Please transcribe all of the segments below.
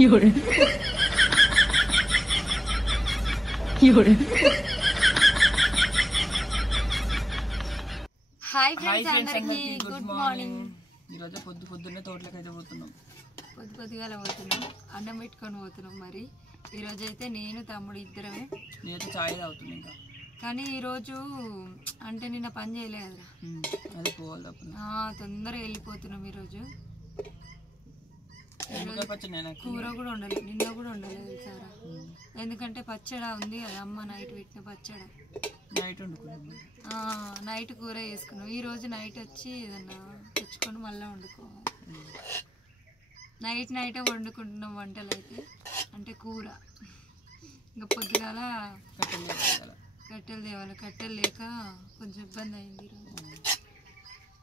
有人，有人。హాయ్ friends అందరికీ good morning. ఈరోజు పొద్దున్నే తోటలోకి అయితే పోతున్నాం. పొద్దుగాల పోతున్నాం, అన్నం పెట్టుకొని పోతున్నాం. మరి ఈరోజు అయితే నేను తమ్ముడు ఇద్దరమే. నేనైతే చాయ్ తాగుతున్నా ఇంకా. కానీ ఈరోజు అంటే నిన్న పని చేయలేదు కదరా, అది పోవాలి తొందరగా వెళ్ళిపోతున్నాం. ఈరోజు కూర కూడా ఉండలేదు, నిన్న కూడా ఉండలేదు తెలుసారా. ఎందుకంటే పచ్చడా ఉంది కదా, అమ్మ నైట్ పెట్టిన పచ్చడా నైట్ కూర వేసుకున్నాం. ఈరోజు నైట్ వచ్చి ఏదన్నా తెచ్చుకొని మళ్ళీ వండుకోవాలి. నైటే వండుకుంటున్నాం వంటలు అయితే, అంటే కూర. ఇంకా పొద్దుగాల కట్టెలు తేవాలి, కట్టెలు లేక కొంచెం ఇబ్బంది అయింది. ఈరోజు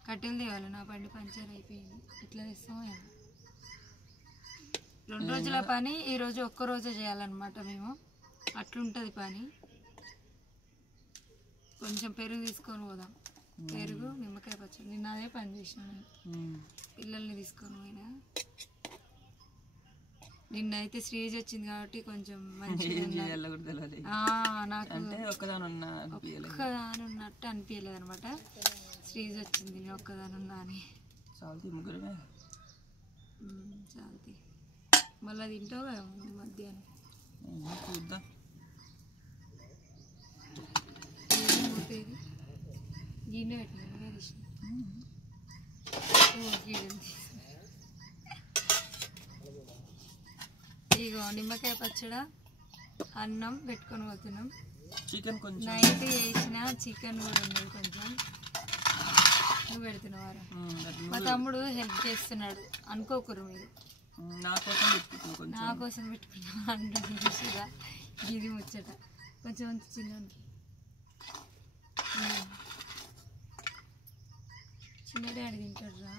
కట్టెలు తేవాలి, నా బండి పంచర్ అయిపోయింది. ఎట్లా తెస్తామో 2 రోజుల పని ఈరోజు ఒక్కరోజే చేయాలన్నమాట. మేము అట్లుంటుంది పని. కొంచెం పెరుగు తీసుకొని పోదాం, పెరుగు నిమ్మకాయ పచ్చడి. నిన్న అదే పని చేసిన నేను, పిల్లల్ని తీసుకొని పోయినా. నిన్నైతే శ్రీజ్ వచ్చింది కాబట్టి కొంచెం మంచిగా నాకు ఒక్కదాని ఉన్నట్టు అనిపించలేదు అనమాట. శ్రీజ్ వచ్చింది, నేను ఒక్కదాని ఉన్నా అని. చాలతి మళ్ళీ తింటావు కదా మధ్యాహ్నం. గిన్నె పెట్టిన ఇగో నిమ్మకాయ పచ్చడ, అన్నం పెట్టుకొని పోతున్నాం. చికెన్ కొంచెం నైట్ వేసిన చికెన్ కూడా ఉన్నది కొంచెం. నువ్వు పెడుతున్నావారా? మా తమ్ముడు హెల్ప్ చేస్తున్నాడు అనుకోకూరు మీరు. నా కోసం పెట్టుకున్నా చూసిగా. ఇది ముచ్చట కొంచెం చిన్నకి. చిన్న డాడీ తింటాడు రా.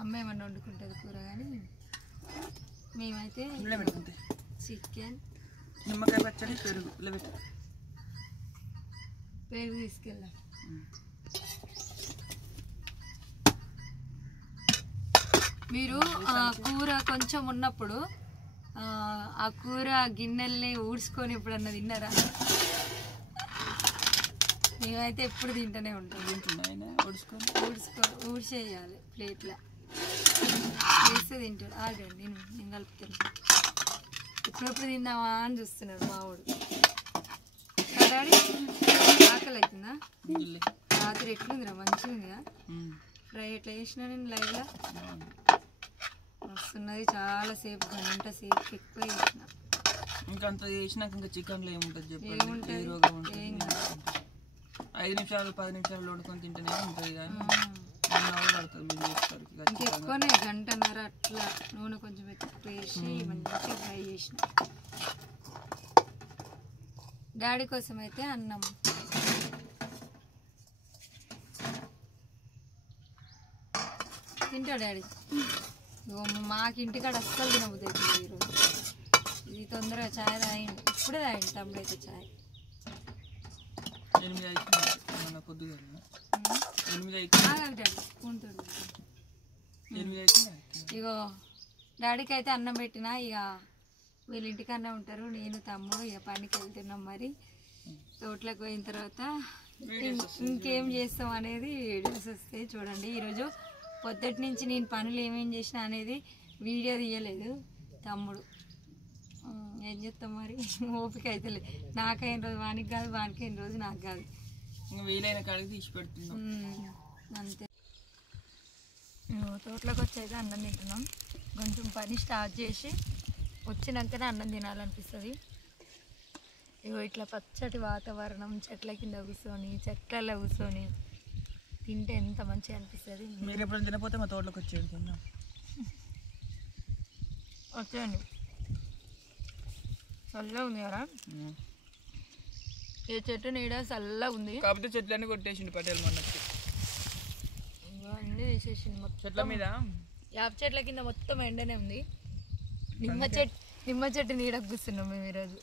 అమ్మ ఏమన్నా వండుకుంటుంది కూర, కానీ మేమైతే చికెన్, నిమ్మకాయ పచ్చడి, పెరుగు తీసుకెళ్ళాం. మీరు కూర కొంచెం ఉన్నప్పుడు ఆ కూర గిన్నెల్ని ఊడ్చుకొని ఎప్పుడన్నా తిన్నారా? మేమైతే ఎప్పుడు తింటూనే ఉంటాం. ఊడ్చేయాలి ప్లేట్లో వేస్తే తింటాడు. ఆగండి, నేను కలుపుతాను. ఎప్పుడెప్పుడు తిందామా అని చూస్తున్నాడు మావాడు. డాడీ ఆకలి అవుతుందా? రాత్రి ఎట్లుందిరా? మంచిగా ఉందిరా ఫ్రై. ఎట్లా చేసినా నేను లైవ్లో వస్తున్నది. చాలా సేపు, గంట సేపు ఎక్కువ చేసిన. ఇంకా అంత చేసినాక ఇంకా చికెన్లో ఏముంటుంది చెప్పండి? 5 నిమిషాలు 10 నిమిషాలు వండుకొని తింటేనే ఉంటుంది, కానీ 1 అవర్ పడుతుంది. ఇంకెక్కువనే, గంటన్నర అట్లా. నూనె కొంచెం ఎక్కువ వేసి మంచిగా ఫ్రై చేసిన. డాడీ కోసం అయితే అన్నం. తింటా డాడీ. మాకు ఇంటికాడ అస్సలు తినబుద్ది అవుతుంది ఈరోజు. ఇది తొందరగా ఛాయ్ తాగింది, ఇప్పుడే తాగింది తమ్ముడు అయితే ఛాయ్. ఇగో డాడీకి అయితే అన్నం పెట్టినా. ఇక వీళ్ళ ఇంటికన్నా ఉంటారు, నేను తమ్ముడు ఇక పనికి వెళ్తున్నాం. మరి తోటలోకి పోయిన తర్వాత ఇంకేం చేస్తాం అనేది వీడియోస్ వస్తాయి చూడండి. ఈరోజు పొద్దుటి నుంచి నేను పనులు ఏమేం చేసినా అనేది వీడియో తీయలేదు తమ్ముడు. ఏం చేస్తాం మరి, ఓపిక అయితే లేదు. నాకైన రోజు వానికి కాదు, వానికైన రోజు నాకు కాదు. వీలైన కాడికి తీసి పెడుతున్నాం అంతే. తోటలోకి వచ్చి అయితే అన్నం తింటున్నాం. కొంచెం పని స్టార్ట్ చేసి వచ్చినాకనే అన్నం తినాలనిపిస్తుంది. ఇగో ఇట్లా పచ్చటి వాతావరణం, చెట్ల కింద కూర్చొని, చెట్లలో కూర్చొని తింటే ఎంత మంచిగా అనిపిస్తుంది. మీరు ఎప్పుడు తినపోతే మా తోటలోకి వచ్చేది తిన్నాం. వచ్చేయండి, చల్లగా ఉంది కదా. ఏ చెట్టు నీడ చల్లగా ఉంది. కాకపోతే చెట్లన్నీ కొట్టేసిండు పటేల్ మొన్నకి. అన్నీ తీసేసింది మొత్తం. చెట్ల మీద యాప చెట్ల కింద మొత్తం ఎండనే ఉంది. నిమ్మ చెట్టు నీడకు కూర్చున్నాం మేము ఈరోజు.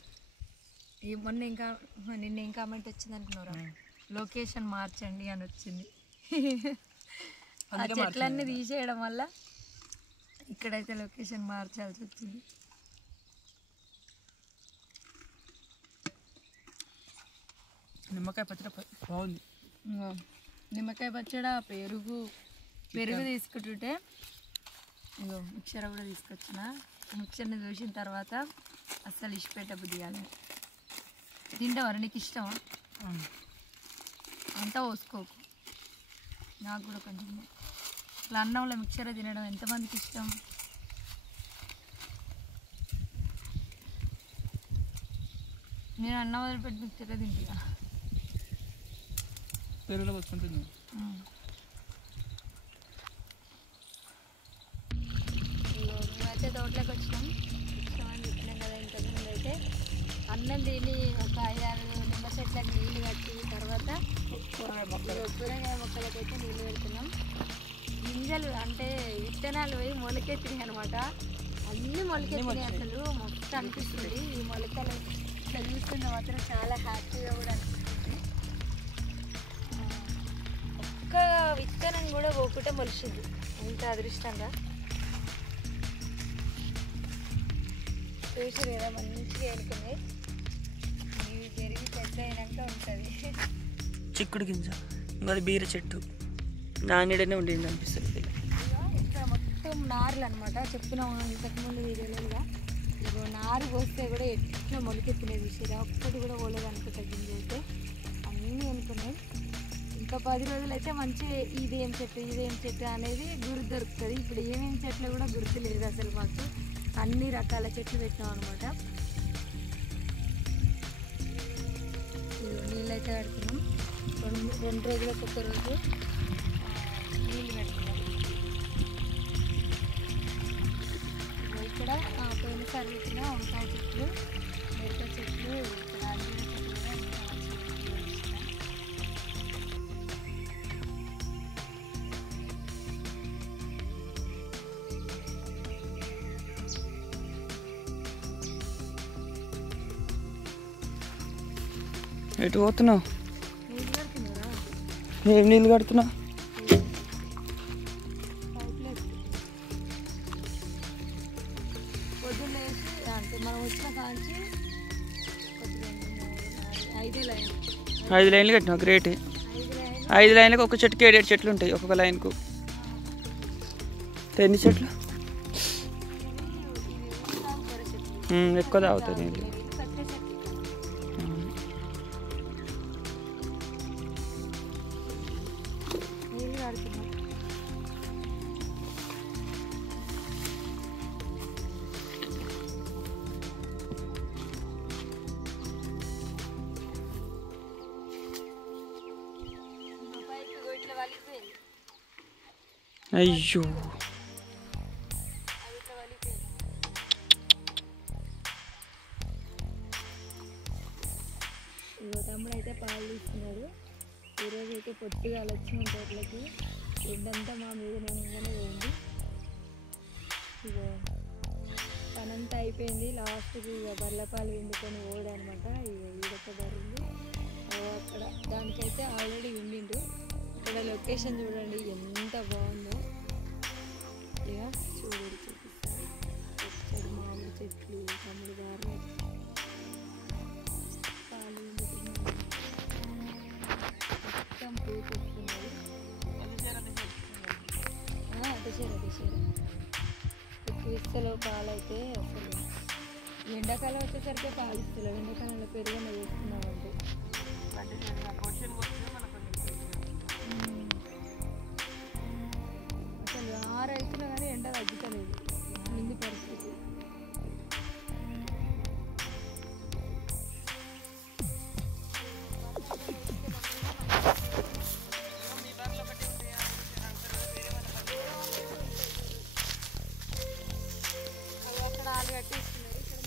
నిన్న ఏం కామెంట్ వచ్చింది అనుకున్నారా? లొకేషన్ మార్చండి అని వచ్చింది. ఆ చెట్లన్నీ తీసేయడం వల్ల ఇక్కడైతే లొకేషన్ మార్చాల్సి వచ్చింది. నిమ్మకాయ పచ్చడి బాగుంది. నిమ్మకాయ పచ్చడ, పెరుగు తీసుకుంటుంటే ఇగో మిక్చర్ కూడా తీసుకొచ్చిన. మిక్చర్ని చూసిన తర్వాత అస్సలు ఇష్టపెట్ట బుద్ధి కాలేదు. తింటావా? నీకు ఇష్టమా? అంతా పోసుకోకు, నాకు కూడా కొంచెం. ఇట్లా అన్నంలో మిక్చర్ తినడం ఎంతమందికి ఇష్టం? నేను అన్నం వదిలిపెట్టి మిక్చర్ తింటా. పెరుగులో పోసుకుంటుంది. మేమైతే తోటలోకి వచ్చినాం. ఇష్టమని చెప్పినాం కదా ఇంతకుముందు. అయితే అన్నం తిని ఒక 5-6 నిమ్మ చెట్లకు నీళ్ళు కట్టి తర్వాత కూరగాయ మొక్కలకైతే నీళ్ళు పెడుతున్నాం. గింజలు అంటే విత్తనాలు పోయి మొలకెత్తినాయి అనమాట. అన్నీ మొలకెత్తినాయి. అసలు మొత్తం అనిపిస్తుంది. ఈ మొలకలు ఇట్లా చూస్తున్న మాత్రం చాలా హ్యాపీగా కూడా అనిపిస్తుంది. ఒక్క విత్తనం కూడా పోకుండా మొలిచింది. ఎంత అదృష్టంగా చూసి కదా మంచిగా అనుకున్నాయి. ఇవి పెరిగి పెద్ద అయినాక ఉంటుంది. చిక్కుడు గింజ, అది బీర చెట్టు నాన్నడనే ఉండింది అనిపిస్తుంది. ఇక్కడ మొత్తం నారులు అనమాట. చెప్పిన ఇంతకుముందు వీడియోలుగా ఇగో నారు పోస్తే కూడా ఎట్లా మొలకెత్తినాయి చూసేదా. ఒక్కటి కూడా పోలేదు అనుకుంటా. గింజ అయితే అన్నీ అనుకున్నాయి. ఇంకా 10 రోజులు అయితే మంచిగా ఇదేం చెట్టు అనేది గుర్తు దొరుకుతుంది. ఇప్పుడు ఏమేమి చెట్లు కూడా గుర్తు లేదు అసలు మాకు. అన్ని రకాల చెట్లు పెట్టినాం అనమాట. నీళ్ళు అయితే కడుతున్నాం. 2 రోజులకు ఒక రోజు నీళ్ళు పెడుతున్నాం. ఇక్కడ పోయినసారి పెట్టిన వంకాయ చెట్లు, మిరపకాయ చెట్లు, ఇక్కడ అల్లిన చెట్లు కూడా ఇంకా మంచిగా పెంచుతున్నాం. ఎటు పోతున్నావు? నీళ్ళు కడుతున్నారా? ఏం నీళ్ళు కడుతున్నావు? పొద్దున్న వేసి అంటే మనం వచ్చిన కాంచి 5 లైన్లు కట్టినావు. గ్రేట్. 5 లైన్లకు ఒక చెట్టుకి 7 చెట్లు ఉంటాయి. ఒక్కొక్క లైన్కు ఎన్ని చెట్లు? ఎక్కువ తాగుతాయి నీళ్ళు. నీళ్ళు కడుతున్నాం. అయ్యో, తమ్ముడు అయితే పాలు తీసుకున్నాడు. ఈరోజు అయితే పొట్టిగా వచ్చిన తోటలకి ఎండంతా మా మీద ననంగానే పోయింది. ఇక పనంతా అయిపోయింది. లాస్ట్కి ఇక బర్రెపాలు వండుకొని పోడనమాట. ఇక ఈడొక్క బర్రెంది అక్కడ. దానికైతే ఆల్రెడీ ఉండిండు. ఇక్కడ లొకేషన్ చూడండి ఎంత బాగుందో. ఇక చూపిస్తాను. మామిడి చెట్లు, తమ్ముడు గారు పాలు వండుతున్నారు. మొత్తం పూలు పెట్టుకున్నారు. అదిసేరు ఎక్కువ ఇస్తలో పాలు అయితే అసలు ఎండాకాలం వచ్చేసరికి పాలు ఇస్తలేవు. ఎండాకాలంలో పెరుగన్న వేస్తున్నామంటే అసలు 6 అవుతున్నా కానీ ఎండ తగ్గుతలేదు. నిండి పరిస్థితి. అక్కడ ఆలు కట్టి ఇస్తున్నారు. ఇక్కడ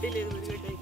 గడ్డి లేదు గడ్డి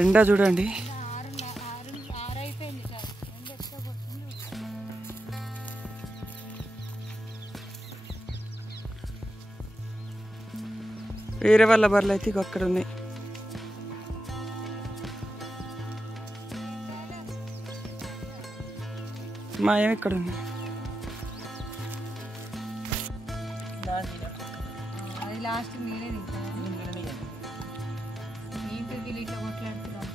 ఎండ చూడండి. వేరే వాళ్ళ బర్రెలు అయితే అక్కడ ఉన్నాయి. మా ఏమి ఇక్కడ ఉంది. లాస్ట్ నేనే ఇట్లా కొట్లాడుతున్నాం.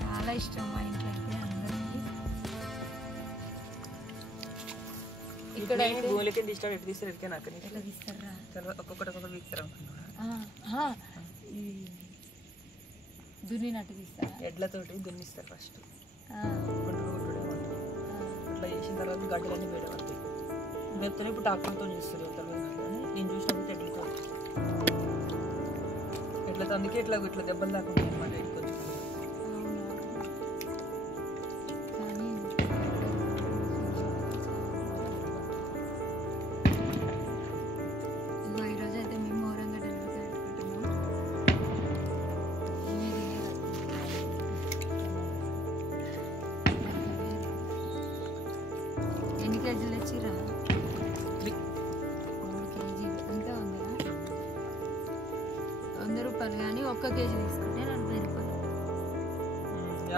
చాలా ఇష్టం మా ఇంట్లో అయితే అందరికీ. ఇక్కడ దున్నినట్టు తీస్తారు, ఎడ్లతోటి దున్నిస్తారు. ఫస్ట్ ఇట్లా చేసిన తర్వాత గడ్డలన్నీ వేరే పడతాయి. మెత్తనే ఇప్పుడు టాక్టర్తో చేస్తారు. నేను చూసినప్పుడు ఎడ్లతో అందుకే ఇట్లా ఇట్లా దెబ్బలు లేకుండా అనమాట. ఎన్ని కేజీలు తెచ్చిరా? 3 కేజీలు ఇంకా ఉంది. 100 రూపాయలు కానీ 1 కేజీ తీసుకుంటే 40 రూపాయలు.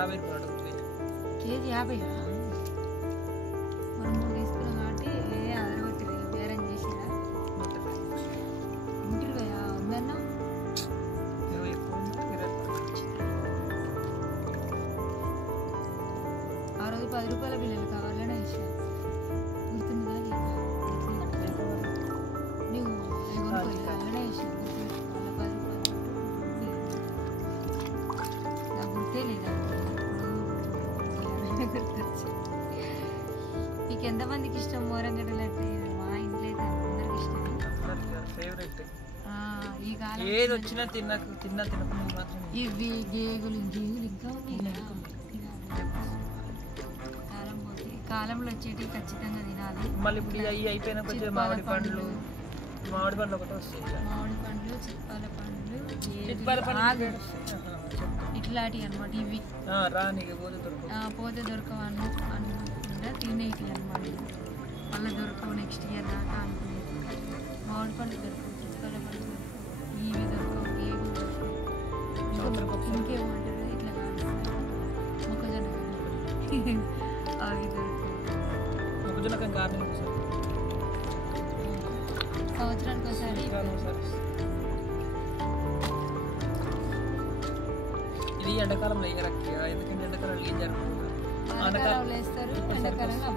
50 రూపాయలు కేజీ. 50 మనం 3 తీసుకున్నాం కాబట్టి అదరవతి బేరం చేసిరా. 20 ఉందన్నా. ఆ రోజు 10 రూపాయల బిల్లులు కావాలనే వేసా. గుర్తుందా? నువ్వు అలానే వేసాను. వాళ్ళ 10 రూపాయలు నాకు గుర్తే లేదా? మీకు ఎంతమందికి ఇష్టం మోరంగడ్డలు అంటే? మా ఇంట్లో అయితే అందరికి ఇష్టం. ఈ కాలం ఏది వచ్చినా తిన్నా ఇవి గేగులు ఇంకా ఉన్నాయి. కాలంలో వచ్చేటివి ఖచ్చితంగా తినాలి. మళ్ళీ ఇప్పుడు అవి అయిపోయిన కొంచెం మామిడి పండ్లు ఒకటి వస్తాయి. మామిడి పండ్లు, చిత్పాల పండ్లు ఇట్లాంటివి అనమాట. ఇవి పోతే దొరకవు అనుకుంటా తినేటి అనమాట. మళ్ళీ దొరకవు నెక్స్ట్ ఇయర్ దాకా అనుకునేది. మామిడి పండ్లు దొరకవు, చిత్పాల పండ్లు దొరకవు, ఇవి దొరకవు, ఏవి దొరకవు. ఇంకేమంటారు ఇట్లా మొక్కజొన్న అవి దొరకవు. సంవత్సరానికి ఒకసారి ఇది ఎండాకాలంలో వేయరక్క. ఎందుకంటే ఎండాకాలంలో ఏం జరుగుతుంది? ఎండాకాలంలో వేస్తారు, ఎండాకాలంలో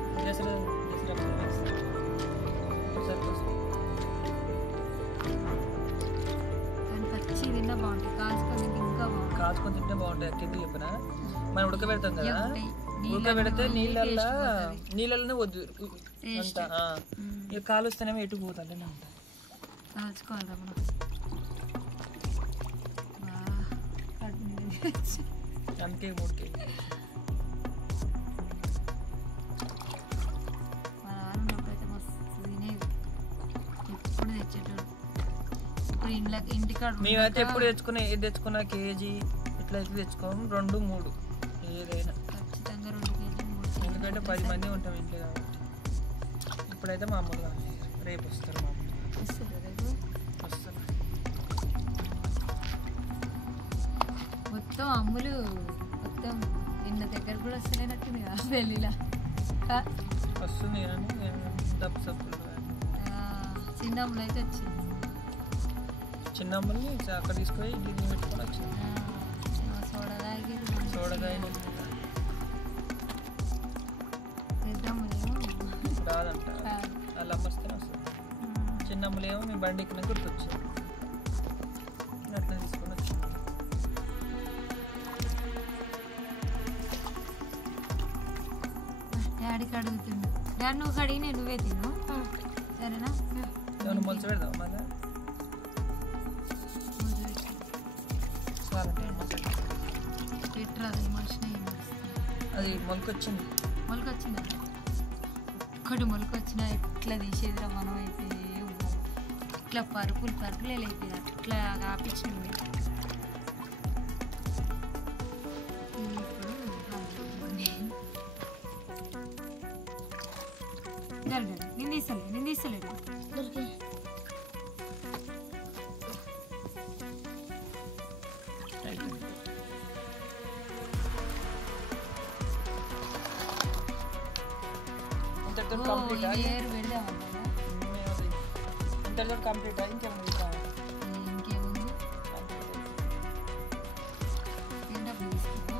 కానీ పచ్చి తిన్నా బాగుంటుంది. కాల్చుకొని తింటే ఇంకా బాగుంటుంది. కాల్చుకొని తింటే బాగుంటుంది. ఎందుకు చెప్పినా మనం ఉడకబెడతాం కదా, ఉడకబెడితే నీళ్ళలోనే వద్దు అంతా. ఇక కాలు వస్తేనేమో ఎటు పోతానే ఉంటా. కాల్చుకోవాలిరా మనం. అందుకే 3 కేజీ. మా నాన్న ఉన్నప్పుడైతే మస్తు తినేది. ఎప్పుడు తెచ్చేటోడు. ఇప్పుడు ఇంటికాడ మేమైతే ఎప్పుడు తెచ్చుకున్నా కేజీ ఇట్లా అయితే తెచ్చుకోము. 2, 3 ఏదైనా ఖచ్చితంగా 2 కేజీలు 3 కేజీలు. ఎందుకంటే 10 మంది ఉంటాం ఇంట్లో కాబట్టి. ఇప్పుడైతే మామూలుగా రేపు వస్తారు. మొత్తం అమ్ములు దగ్గర కూడా వస్తలేనట్టుంది కదా పెళ్ళిలా వస్తుంది కానీ దప్పు సప్పులు చిన్నప్పుడు అయితే వచ్చింది చిన్న అమ్మని అక్కడ తీసుకొని ఇడ్లీ పెట్టుకొని వచ్చింది సోడా తాగేది చూడదాయి పెద్దమ్మలేమో రాదంట వాళ్ళ అమ్మ వస్తేనే వస్తుంది చిన్న అమ్మలేమో మీ బండి ఎక్కినా గుర్తొచ్చింది అట్లా తీసుకొని వచ్చింది డాడీకి అడుగుతుంది డాడీ నువ్వు కడిగి నువ్వే తిను సరేనా ఏమన్నా మొలిచి పెడదాం మళ్ళీ పెట్టరాదు మనిషిని అది మొలకొచ్చింది మొలకొచ్చింది ఒక్కటి మొలకొచ్చినా ఎట్లా తీసేదిరా మనం అయితే ఇట్లా పరుపులు వెళ్ళైపోయింది అట్లా కాపించింది నేను తీసలేదు ఇంతటితో కంప్లీట్ ఏరు పెడదామన్నా ఇంతటితో కంప్లీట్ ఇంకేమైనా ఇంకేముంది డబ్బులు తీసుకుంటా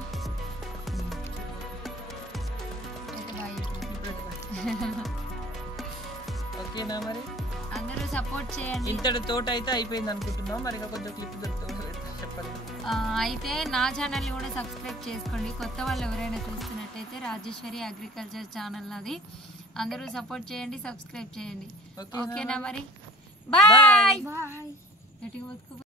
అయితే బాగా ఓకేనా మరి అందరూ సపోర్ట్ చేయండి ఇంతటి తోట అయితే అయిపోయింది అనుకుంటున్నాం మరి కొంచెం క్లిప్ దొరుకుతుంది చెప్పండి అయితే నా ఛానల్ని కూడా సబ్స్క్రైబ్ చేసుకోండి కొత్త వాళ్ళు ఎవరైనా చూస్తున్నట్టయితే రాజేశ్వరి అగ్రికల్చర్ ఛానల్ నాది అందరూ సపోర్ట్ చేయండి సబ్స్క్రైబ్ చేయండి ఓకేనా మరి బాయ్.